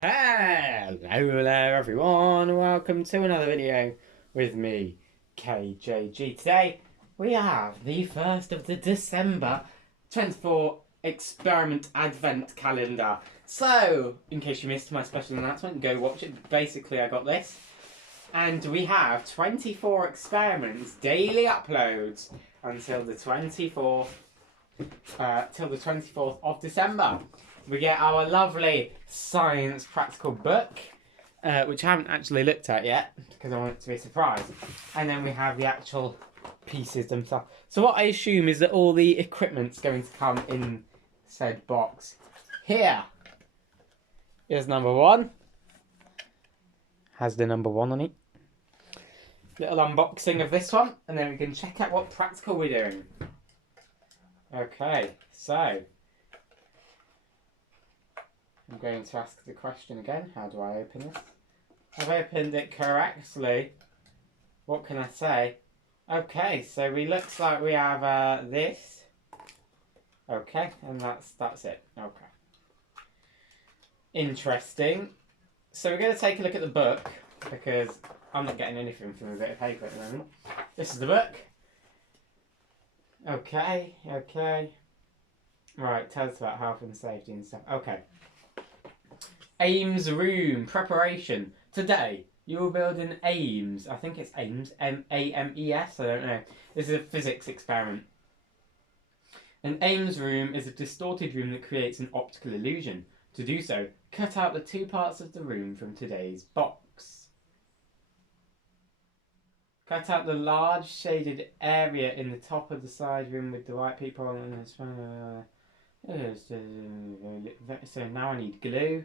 Hello there everyone, welcome to another video with me, KJG. Today we have the 1st of the December 24 experiment advent calendar. So, in case you missed my special announcement, go watch it. Basically I got this. And we have 24 experiments, daily uploads until the 24th of December. We get our lovely science practical book, which I haven't actually looked at yet because I want it to be a surprise. And then we have the actual pieces themselves. So what I assume is that all the equipment's going to come in said box. Here is number one. Has the number one on it. Little unboxing of this one, and then we can check out what practical we're doing. Okay, so I'm going to ask the question again. How do I open this? I've opened it correctly. What can I say? Okay, so we looks like we have this. Okay, and that's it. Okay. Interesting. So we're going to take a look at the book because I'm not getting anything from a bit of paper at the moment. This is the book. Okay. Right, tell us about health and safety and stuff. Okay. AMES room preparation. Today, you will build an AMES. I think it's AMES. AMES. I don't know. This is a physics experiment. An AMES room is a distorted room that creates an optical illusion. To do so, cut out the two parts of the room from today's box. Cut out the large shaded area in the top of the side room with the white people on the so now I need glue.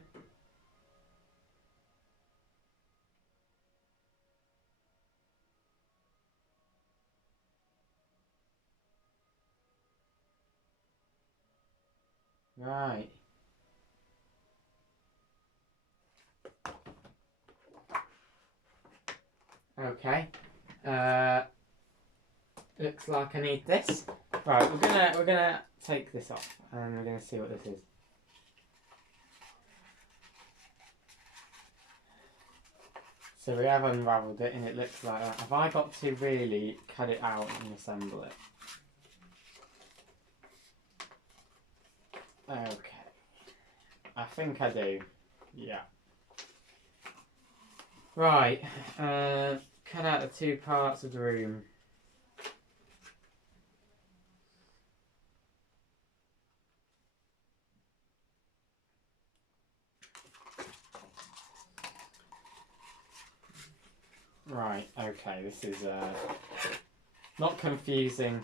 Right. Okay. Looks like I need this. Right, we're gonna take this off and we're gonna see what this is. So we have unravelled it and it looks like that. Have I got to really cut it out and assemble it? Okay. I think I do. Yeah. Right. Cut out the two parts of the room. Right, okay, this is not confusing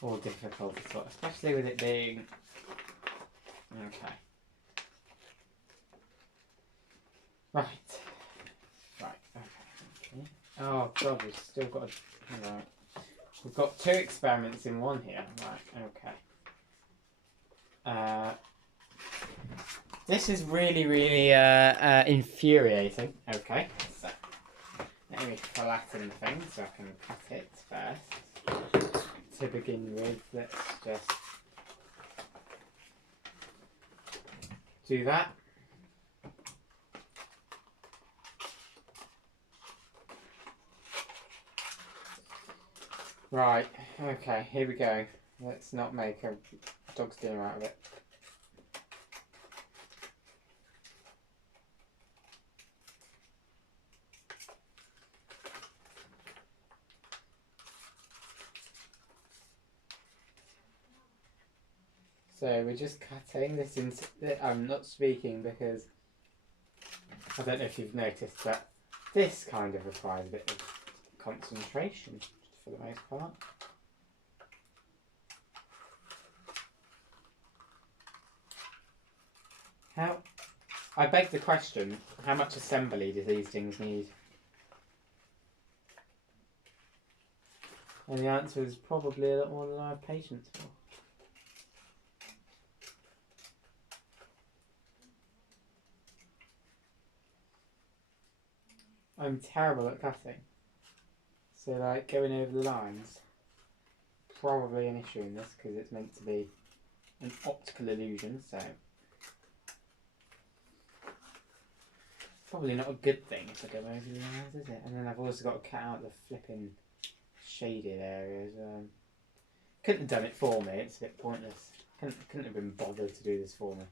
or difficult at all, especially with it being... Okay. Right. Okay. Oh god, we've still got a... Right. We've got two experiments in one here. Right, okay. This is really infuriating. Okay, so let me flatten the thing so I can cut it first. To begin with, let's just do that. Right, okay, here we go. Let's not make a dog's dinner out of it. So we're just cutting this into... I'm not speaking because I don't know if you've noticed, but this kind of requires a bit of concentration for the most part. I beg the question, how much assembly do these things need? And the answer is probably a lot more than I have patience for. I'm terrible at cutting. So like going over the lines, probably an issue in this because it's meant to be an optical illusion, so probably not a good thing if I go over the lines, is it? And then I've also got to cut out the flipping shaded area as well. Couldn't have done it for me, it's a bit pointless. Couldn't have been bothered to do this for me.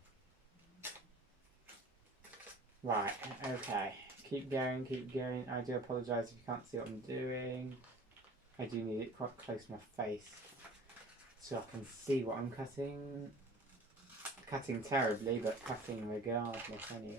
Right, okay. Keep going, keep going. I do apologise if you can't see what I'm doing. I do need it quite close to my face so I can see what I'm cutting. Cutting terribly, but cutting regardless anyway.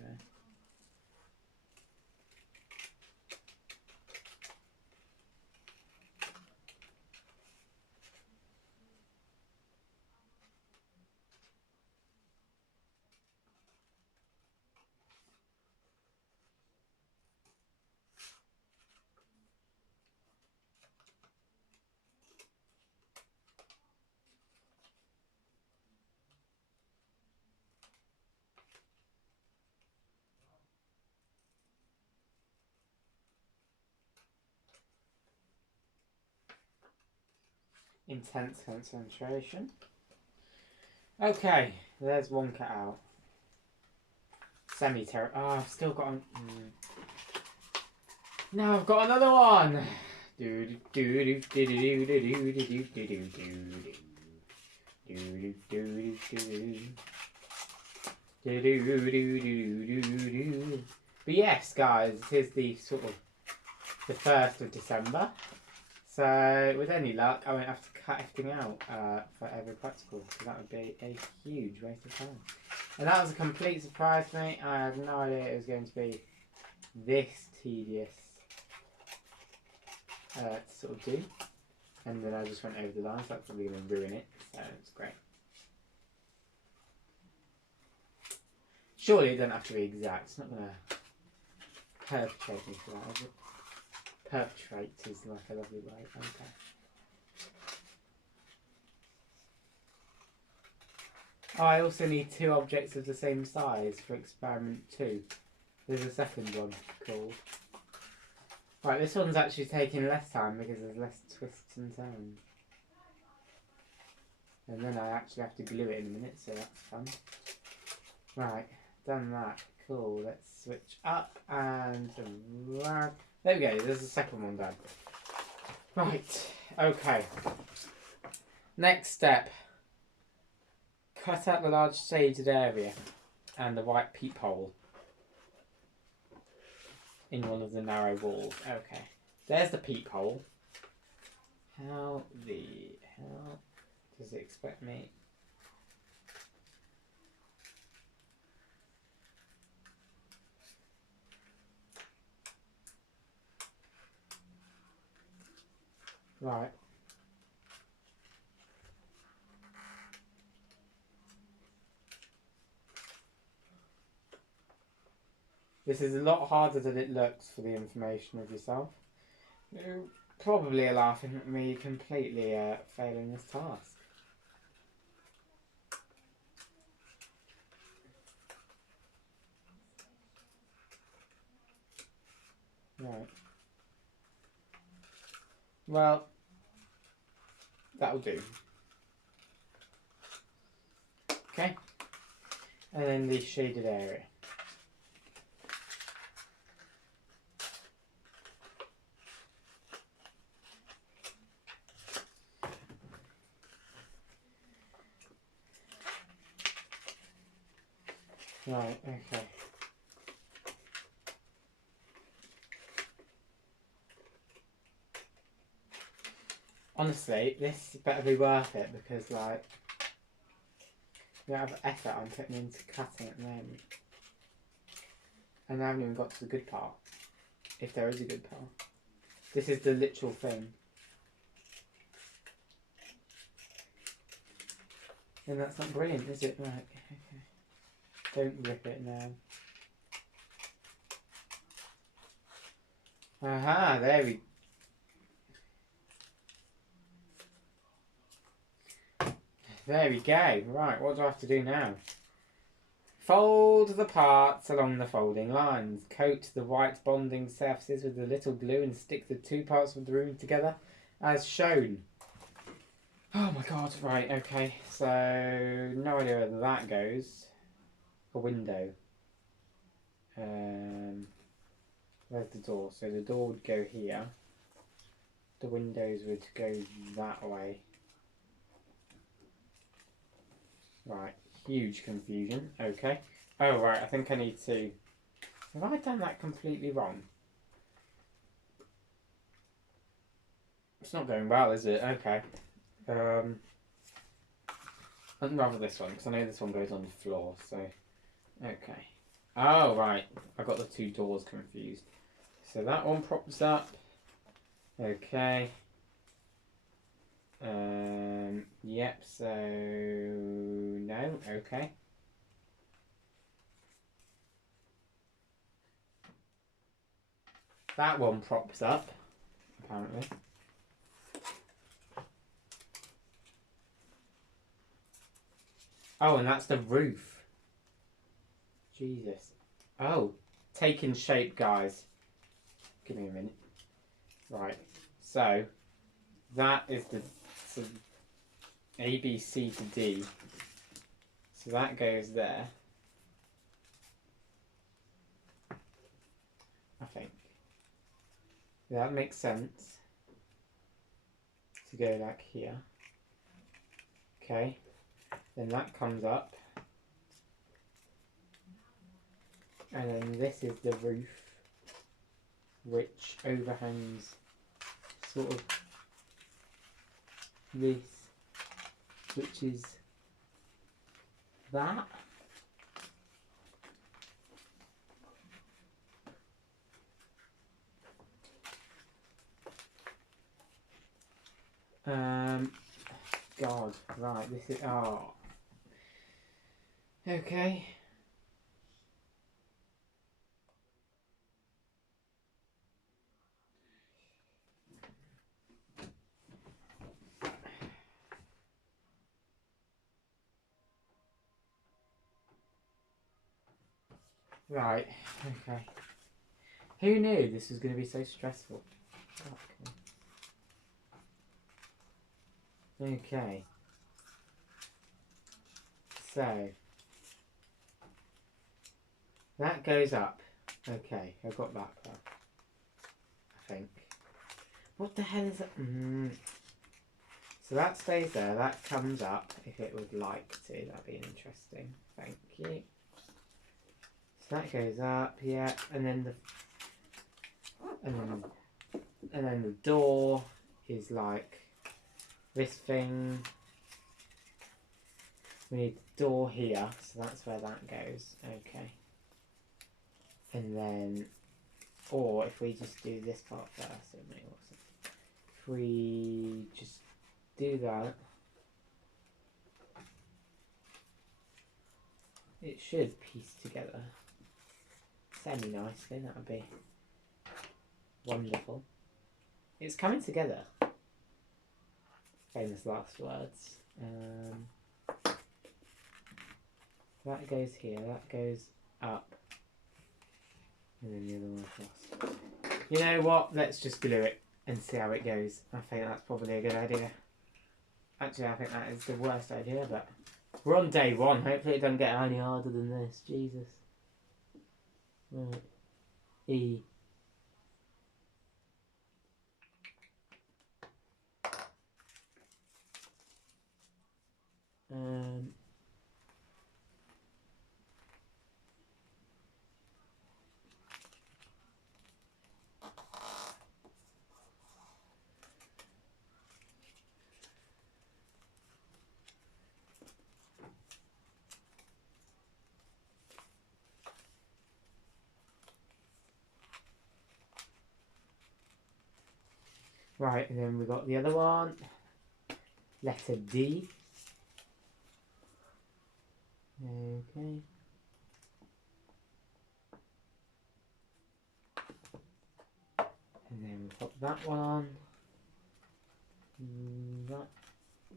Intense concentration. Okay, there's one cut out. Semi-terror. Oh, I've still got. Now I've got another one. But yes, guys, it is the sort of the 1st of December. So with any luck, I won't have to cut everything out for every practical, because that would be a huge waste of time. And that was a complete surprise to me. I had no idea it was going to be this tedious to sort of do. And then I just went over the line, so that's probably going to ruin it. So it's great. Surely it doesn't have to be exact. It's not going to perpetrate me for that, is it? Perpetrate is like a lovely word. Okay. Oh, I also need 2 objects of the same size for experiment 2. There's a second one called. Right, this one's actually taking less time because there's less twists and turns. And then I actually have to glue it in a minute, so that's fun. Right, done that. Cool, let's switch up and around. There we go, there's the second one done. Right, okay. Next step. Cut out the large shaded area and the white peephole in one of the narrow walls. Okay, there's the peephole. How the hell does it expect me? Right. This is a lot harder than it looks for the information of yourself. You probably are laughing at me completely failing this task. Right. Well, that'll do. Okay. And then the shaded area. Right, okay. Honestly, this better be worth it because, like, the amount of effort I'm putting into cutting at the moment. And I haven't even got to the good part. If there is a good part. This is the literal thing. And that's not brilliant, is it? Right, okay. Don't rip it now. Aha, there we go. Right, what do I have to do now? Fold the parts along the folding lines. Coat the white bonding surfaces with a little glue and stick the 2 parts of the room together as shown. Oh my god, right, okay. So, no idea where that goes. A window. Where's the door? So the door would go here. The windows would go that way. Right, huge confusion. Okay. Oh, right, I think I need to... Have I done that completely wrong? It's not going well, is it? Okay. Unravel this one, because I know this one goes on the floor, so... Okay. Oh, right. I got the two doors confused. So that one props up. Okay. Yep, so... No, okay. That one props up, apparently. Oh, and that's the roof. Jesus. Oh, taking shape, guys. Give me a minute. Right, so that is the A, B, C to D. So that goes there. I think. That makes sense. To go like here. Okay. Then that comes up. And then this is the roof, which overhangs sort of this, which is that. God, right, this is, oh. Okay. Right, okay. Who knew this was going to be so stressful? Okay. So, that goes up. Okay, I've got that part. I think. What the hell is that? So that stays there, that comes up if it would like to. That'd be interesting. Thank you. So that goes up, yeah, and then the door is like this thing. We need the door here, so that's where that goes. Okay. And then, or if we just do this part first, it may work. If we just do that, it should piece together semi-nicely. That would be wonderful. It's coming together. Famous last words. That goes here, that goes up, and then the other one across. You know what? Let's just glue it and see how it goes. I think that's probably a good idea. Actually, I think that is the worst idea, but we're on day one. Hopefully it doesn't get any harder than this. Jesus. Right. E. Right, and then we got the other one. Letter D. Okay. And then we've got that one. That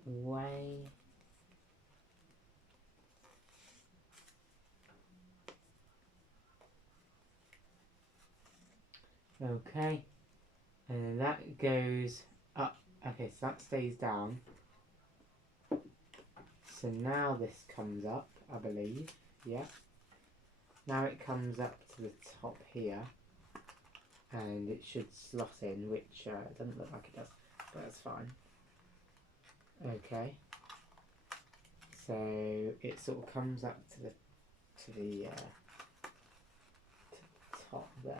way. Okay. And then that goes up. Okay, so that stays down. So now this comes up, I believe. Yeah. Now it comes up to the top here. and it should slot in, which doesn't look like it does, but that's fine. Okay, so it sort of comes up to the top there.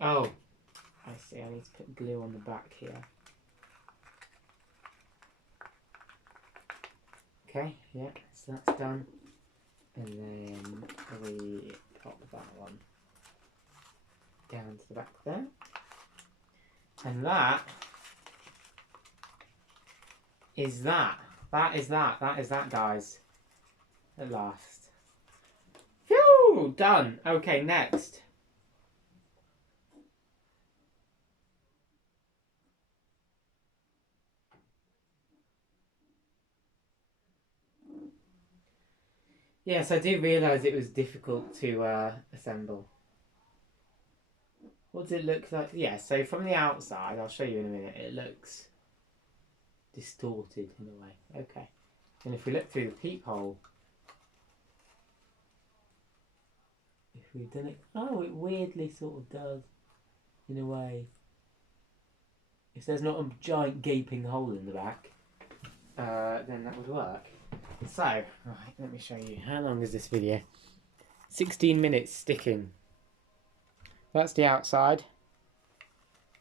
Oh, I see. I need to put glue on the back here. Okay, yeah, so that's done. And then we pop that one down to the back there. And that is that. That is that, guys. At last. Phew! Done. Okay, next. Yes, I do realise it was difficult to assemble. What does it look like? Yeah, so from the outside, I'll show you in a minute, it looks distorted in a way. Okay. And if we look through the peephole, if we've done it, oh, it weirdly sort of does, in a way. If there's not a giant gaping hole in the back, then that would work. So, right, let me show you. How long is this video? 16 minutes sticking. That's the outside.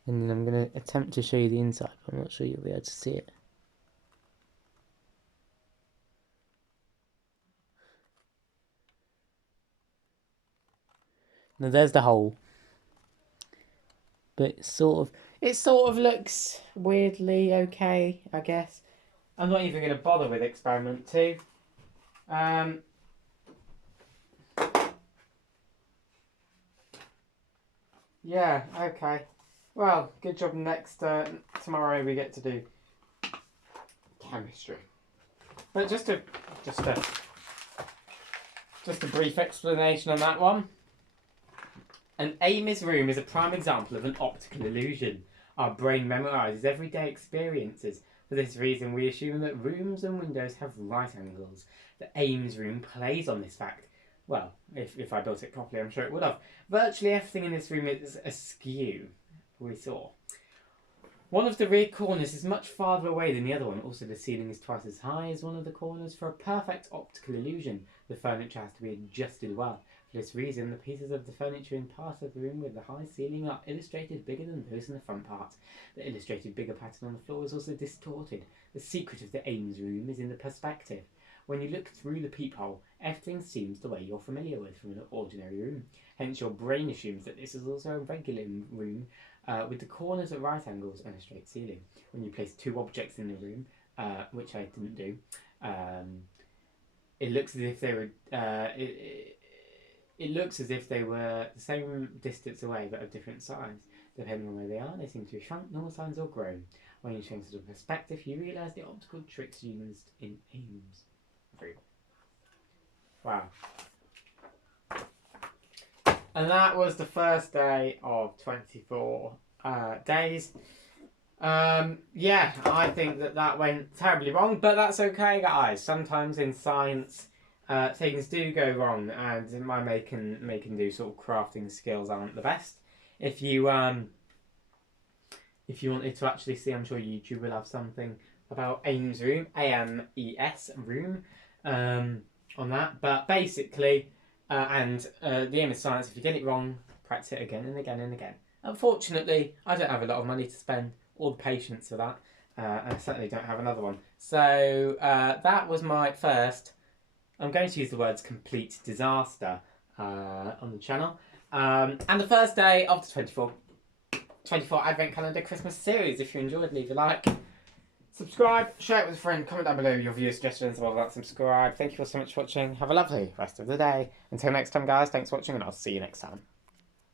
And then I'm going to attempt to show you the inside. I'm not sure you'll be able to see it. Now there's the hole. But it sort of looks weirdly okay, I guess. I'm not even going to bother with experiment 2. Yeah, okay. Well, good job. Next tomorrow we get to do chemistry. But just a brief explanation on that one. An AMES room is a prime example of an optical illusion. Our brain memorises everyday experiences. For this reason, we assume that rooms and windows have right angles. The AMES room plays on this fact. Well, if I built it properly, I'm sure it would have. Virtually everything in this room is askew, we saw. One of the rear corners is much farther away than the other one. Also, the ceiling is twice as high as one of the corners. For a perfect optical illusion, the furniture has to be adjusted well. For this reason, the pieces of the furniture in part of the room with the high ceiling are illustrated bigger than those in the front part. The illustrated bigger pattern on the floor is also distorted. The secret of the AMES room is in the perspective. When you look through the peephole, everything seems the way you're familiar with from an ordinary room. Hence, your brain assumes that this is also a regular room with the corners at right angles and a straight ceiling. When you place 2 objects in the room, which I didn't do, it looks as if they were it looks as if they were the same distance away but of different size. Depending on where they are, they seem to be shrunk, normal size, or grown. When you change the perspective, you realise the optical tricks used in AMES. Wow. And that was the first day of 24 days. Yeah, I think that went terribly wrong, but that's okay, guys. Sometimes in science, things do go wrong, and my make and do sort of crafting skills aren't the best. If you wanted to actually see, I'm sure YouTube will have something about AMES room, AMES room, on that. But basically, the aim of science, if you get it wrong, practice it again and again and again. Unfortunately, I don't have a lot of money to spend or the patience for that, and I certainly don't have another one. So that was my first, I'm going to use the words complete disaster on the channel. And the first day of the 24 Advent Calendar Christmas series. If you enjoyed, leave a like. Subscribe, share it with a friend, comment down below your views, suggestions, all that. Subscribe. Thank you all so much for watching. Have a lovely rest of the day. Until next time, guys, thanks for watching, and I'll see you next time.